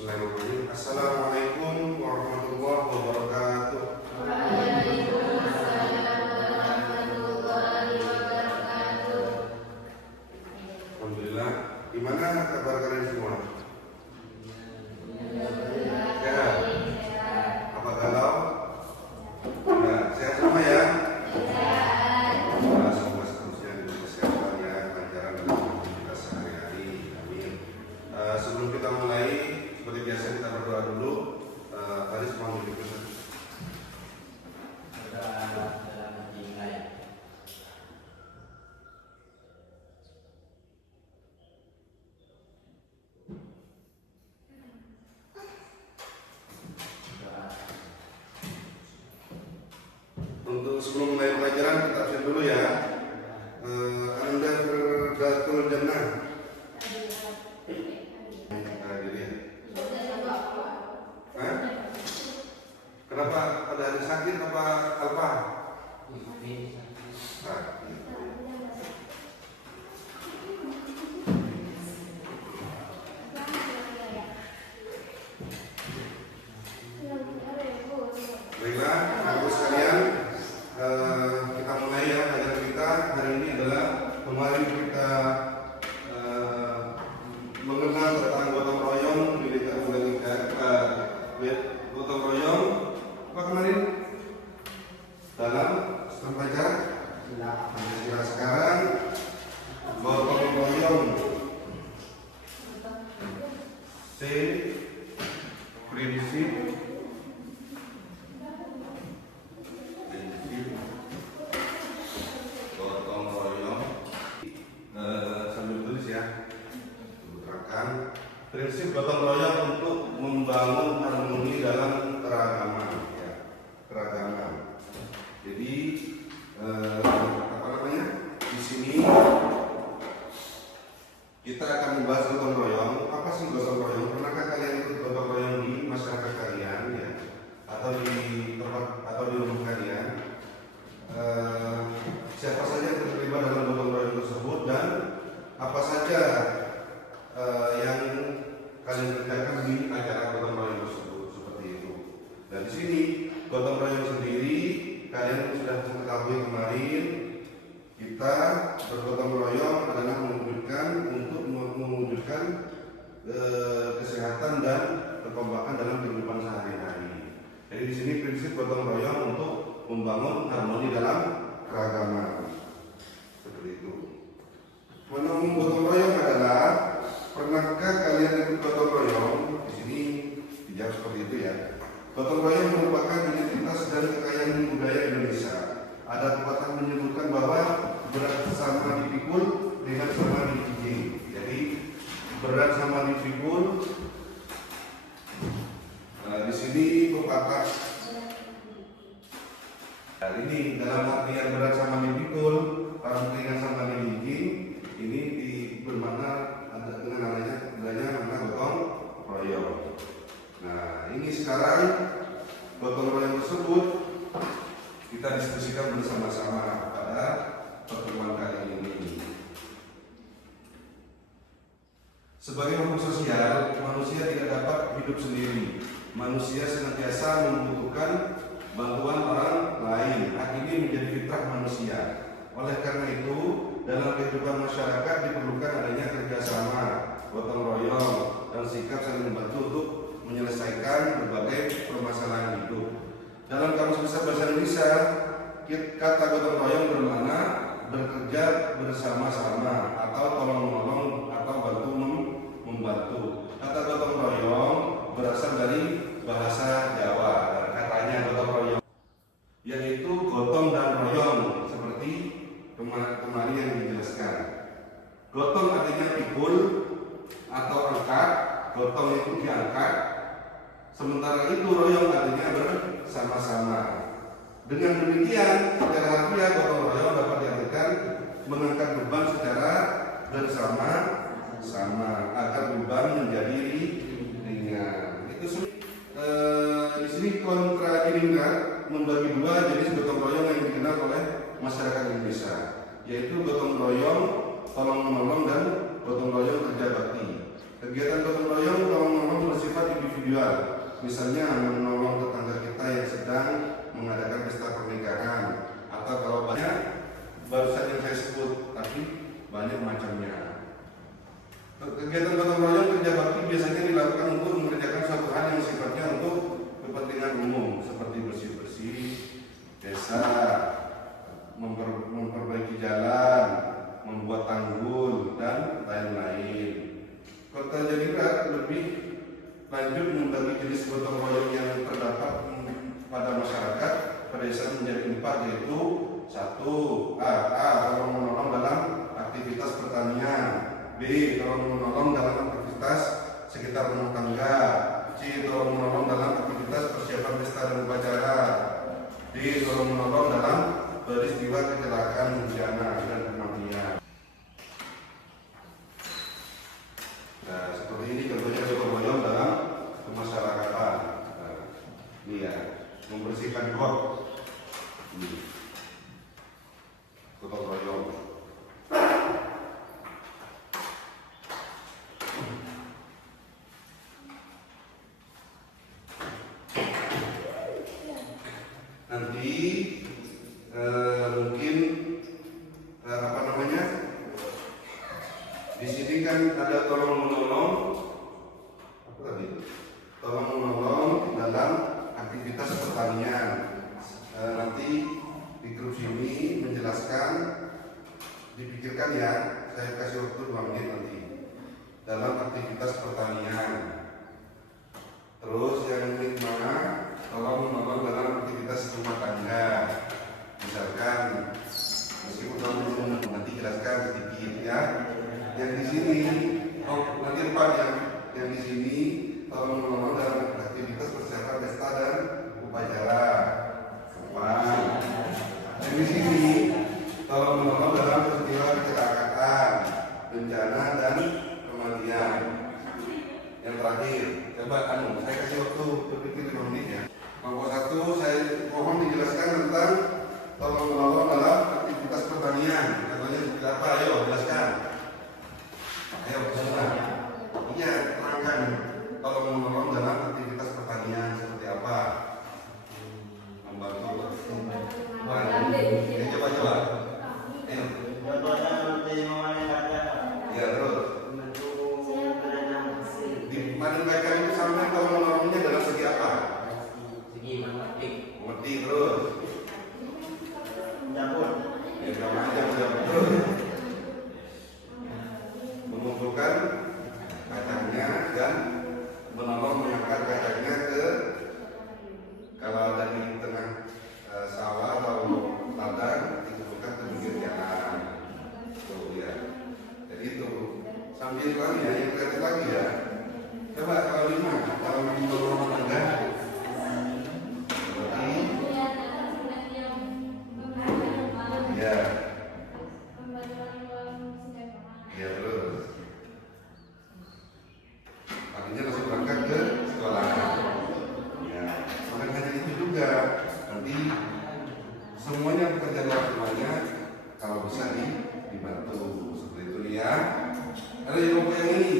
Bismillahirrahmanirrahim. Assalamualaikum warahmatullahi wabarakatuh. Waalaikumsalam warahmatullahi wabarakatuh. Alhamdulillah. Gimana kabar kalian semua? Ya. Apa galau? Nah, sehat semua ya? Nah, semoga seterusnya diberi kesehatan ya, kelancaran dalam aktivitas sehari-hari. Amin. Sebelum kita mulai, seperti biasa kita berdoa dulu. Tadi semua mengikuti. Untuk sebelum mulai pelajaran kita absen dulu ya. Anda berdatul jannah. Kenapa ada hari sakit apa apa? Baiklah, Bapak sekalian, kita mulai ya pelajaran kita hari ini adalah kemarin kita mengenal tentang gotong royong gotong royong apa kemarin dalam sistem pelajaran. Nah, sekarang gotong royong prinsip gotong royong. Sambil tulis ya, terangkan prinsip gotong royong untuk membangun harmoni dalam keragaman ya, keragaman. Jadi apa namanya, di sini kita akan membahas gotong royong. Apa sih gotong royong? Pernahkah kalian ikut gotong royong di masyarakat kalian ya, atau di tempat atau di rumah kalian? Siapa saja yang terlibat dalam gotong royong tersebut dan apa saja yang kalian kerjakan di acara gotong royong tersebut, seperti itu. Dan di sini gotong royong sendiri kalian sudah mengetahui kemarin kita bergotong royong adalah mewujudkan kesehatan dan kekompakan dalam kehidupan sehari-hari. Jadi di sini prinsip gotong royong untuk membangun harmoni dalam keragaman. Seperti itu. Menunggu gotong royong adalah, pernahkah kalian ikut gotong royong? Di sini dijawab seperti itu ya. Gotong royong merupakan identitas dan kekayaan budaya Indonesia. Ada pepatah menyebutkan bahwa berat sama dipikul dengan sama dijinjing. Jadi berat sama dipikul. Di sini pepatah ini dalam artian berat sama dipikul, paruh ringan sama dijinjing. Ini bermakna dengan adanya nama gotong royong. Nah, ini sekarang gotong royong tersebut kita diskusikan bersama-sama pada pertemuan kali ini. Sebagai makhluk sosial, manusia tidak dapat hidup sendiri. Manusia senantiasa membutuhkan bantuan orang lain. Hak ini menjadi fitrah manusia. Oleh karena itu, dalam kehidupan masyarakat diperlukan adanya kerjasama, gotong royong, dan sikap saling membantu untuk menyelesaikan berbagai permasalahan hidup. Dalam Kamus Besar Bahasa Indonesia, kata gotong royong bermakna bekerja bersama-sama atau tolong-menolong atau bantu-membantu. Kata gotong royong berasal dari bahasa Jawa. Katanya gotong royong yaitu gotong dan royong, seperti kemarin yang dijelaskan. Gotong artinya pikul atau angkat, gotong itu diangkat. Sementara itu royong artinya bersama-sama. Dengan demikian, secara harfiah gotong royong dapat diartikan mengangkat beban secara bersama-sama agar beban menjadi ringan. Itu di sini kontradiringkan membagi dua jenis gotong royong yang dikenal oleh masyarakat Indonesia, yaitu gotong royong tolong menolong dan gotong royong kerja bakti. Kegiatan gotong royong tolong menolong bersifat individual, misalnya menolong tetangga kita yang sedang mengadakan pesta pernikahan, atau kalau banyak barusan yang saya sebut, tapi banyak macamnya. Kegiatan gotong royong kerja bakti biasanya dilakukan untuk mengerjakan suatu hal yang sifatnya untuk kepentingan umum, seperti bersih-bersih desa, memperbaiki jalan, membuat tanggul, dan lain-lain. Kota Jadika lebih lanjut membagi jenis gotong royong yang terdapat pada masyarakat pedesaan menjadi 4, yaitu 1. Tolong menolong dalam aktivitas pertanian. B. Tolong menolong dalam aktivitas sekitar rumah tangga. C. Tolong menolong dalam aktivitas persiapan pesta dan upacara. D. Tolong menolong dalam peristiwa kecelakaan, bencana, dan kematian. Nah, seperti ini contohnya gotong royong dalam kemasyarakatan. Ini ya, membersihkan got. Gotong royong. Nanti mungkin apa namanya? Di sini kan ada tolong menolong, apa tadi? Tolong menolong dalam aktivitas pertanian. Nanti di grup sini menjelaskan, dipikirkan ya. Saya kasih waktu 2 menit nanti. Dalam aktivitas pertanian. Terus yang kelima, tolong menolong dalam aktivitas rumah tangga. Misalkan, meskipun kamu nanti jelaskan sedikit ya. Yang di sini, nanti depan yang di sini tolong menolong dalam aktivitas persiapan pesta dan upacara. Yang di sini tolong menolong dalam peristiwa kecelakaan, bencana, dan kematian. Yang terakhir, coba saya kasih waktu berpikir 5 menit ya. Kelompok 1, saya mohon dijelaskan tentang tolong menolong dalam aktivitas pertanian. Contohnya seperti apa? Ayo jelaskan. Ayo jelaskan. Iya, terangkan. Tolong menolong dalam aktivitas pertanian seperti apa? Membantu. Coba. Ayo. Contohnya seperti memanen kacang. Ya terus. Di panen kacang itu sampai tolong menolongnya dalam segi apa? Segi memetik. Memetik terus. Mencampur. Ya sama aja terus. Mengumpulkan kacangnya dan menolong mengangkat kacangnya ke, kalau ada di tengah sawah atau ladang, diturunkan ke pinggir jalan. Tuh ya. Jadi itu sambil lagi ya, yang kreatif lagi ya. Coba kalau 5, kalau menolong rumah tangga. Ya. Ya terus. Akhirnya langsung berangkat ke sekolah. Ya. Bukan hanya itu juga. Nanti semuanya pekerjaan rumahnya kalau bisa dibantu seperti itu ya. Ada yang mau yang ini.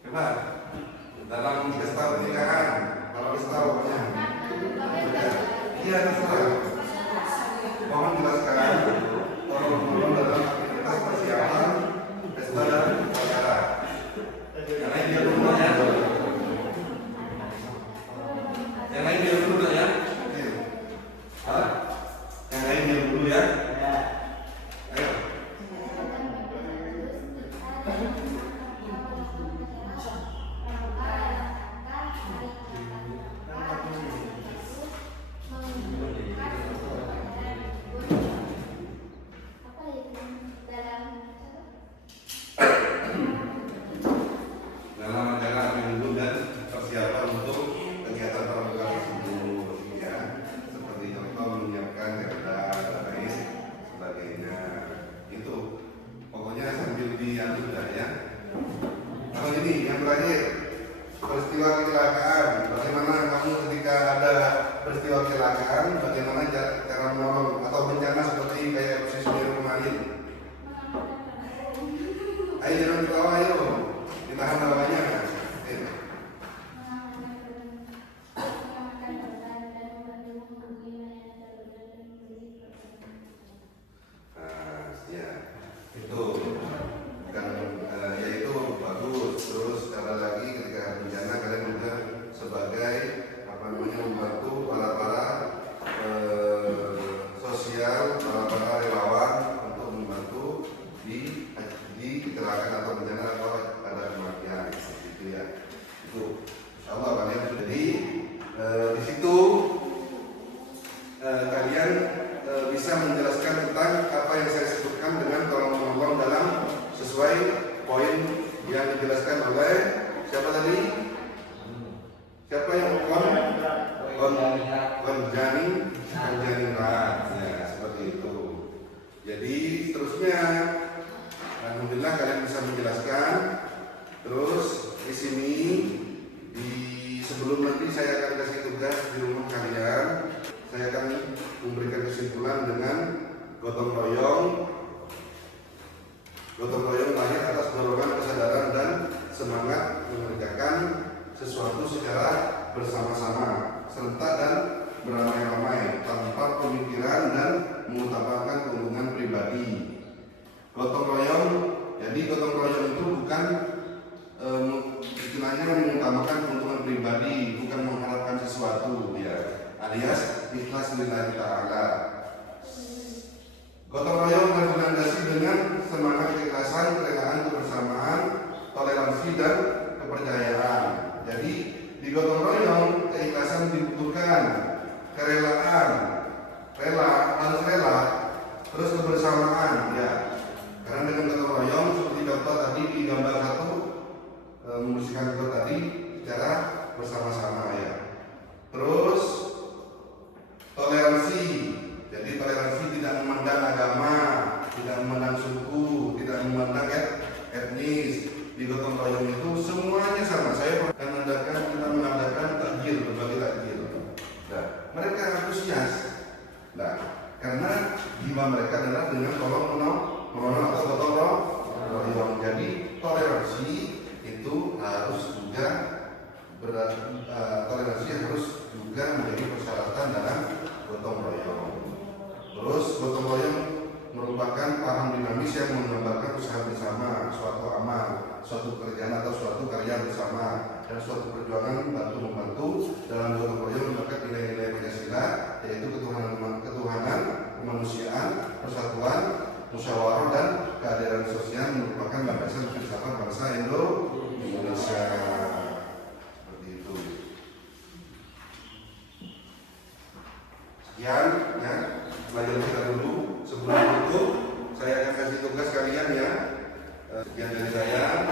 Coba dalam pesta pernikahan, kalau pesta pokoknya. Iya terserah. Mohon jelaskan tolong dalam aktivitas persiapan pesta dan upacara. Yang lain dia dulu ya. Yang lain dia dulu ya. Yang lain dia dulu ya. Ayo. Dalam acara minggu dan persiapan untuk kegiatan pramuka tersebut ya, seperti contoh menyiapkan kereta dan lain sebagainya. Itu pokoknya sambil diatur ya. Kalau ini yang terakhir, peristiwa kecelakaan. Bagaimana kamu ketika ada peristiwa kecelakaan, bagaimana cara menolong atau bencana seperti kayak proses kemarin? Ayo jangan ketawa, ayo ditahan tawanya. Itu, insya Allah kalian sudah. Jadi di situ kalian bisa menjelaskan tentang apa yang saya sebutkan dengan tolong menolong dalam sesuai poin yang dijelaskan oleh siapa tadi? Siapa yang konjaninat, ya seperti itu. Jadi seterusnya, alhamdulillah kalian bisa menjelaskan. Terus di sini sebelum nanti saya akan kasih tugas di rumah kalian, saya akan memberikan kesimpulan dengan gotong royong. Gotong royong lahir atas dorongan kesadaran dan semangat mengerjakan sesuatu secara bersama-sama, serentak dan beramai-ramai tanpa pemikiran dan mengutamakan keuntungan pribadi. Gotong royong, jadi gotong royong itu bukan istilahnya mengutamakan keuntungan pribadi, bukan mengharapkan sesuatu, ya, alias ikhlas lillahi ta'ala. Gotong royong berlandasi dengan semangat keikhlasan, kerelaan, kebersamaan, toleransi dan kepercayaan. Jadi di gotong royong keikhlasan dibutuhkan, kerelaan, harus rela, terus kebersamaan, ya. Karena dengan gotong royong seperti contoh tadi di gambar 1, membersihkan got tadi secara bersama-sama, ya. Terus toleransi, jadi toleransi tidak memandang agama, tidak memandang suku, tidak memandang etnis. Di gotong royong itu semuanya sama. Saya akan kita mengadakan takjil, berbagai takjil. Nah, mereka antusias. Nah, karena jiwa mereka adalah dengan tolong menolong atau gotong royong. Jadi toleransi itu harus juga toleransi harus juga menjadi persyaratan dalam gotong royong. Terus gotong royong merupakan paham dinamis yang menggambarkan usaha bersama, suatu amal, suatu pekerjaan atau suatu karya bersama, dan suatu perjuangan bantu membantu. Dalam gotong royong maka nilai-nilai Pancasila, yaitu ketuhanan, kemanusiaan, persatuan, musyawarah dan keadilan sosial merupakan landasan filsafat bangsa Indonesia. Seperti itu. Sekian, ya. Pelajaran kita dulu. Sebelum itu saya akan kasih tugas kalian, ya. Sekian dari saya.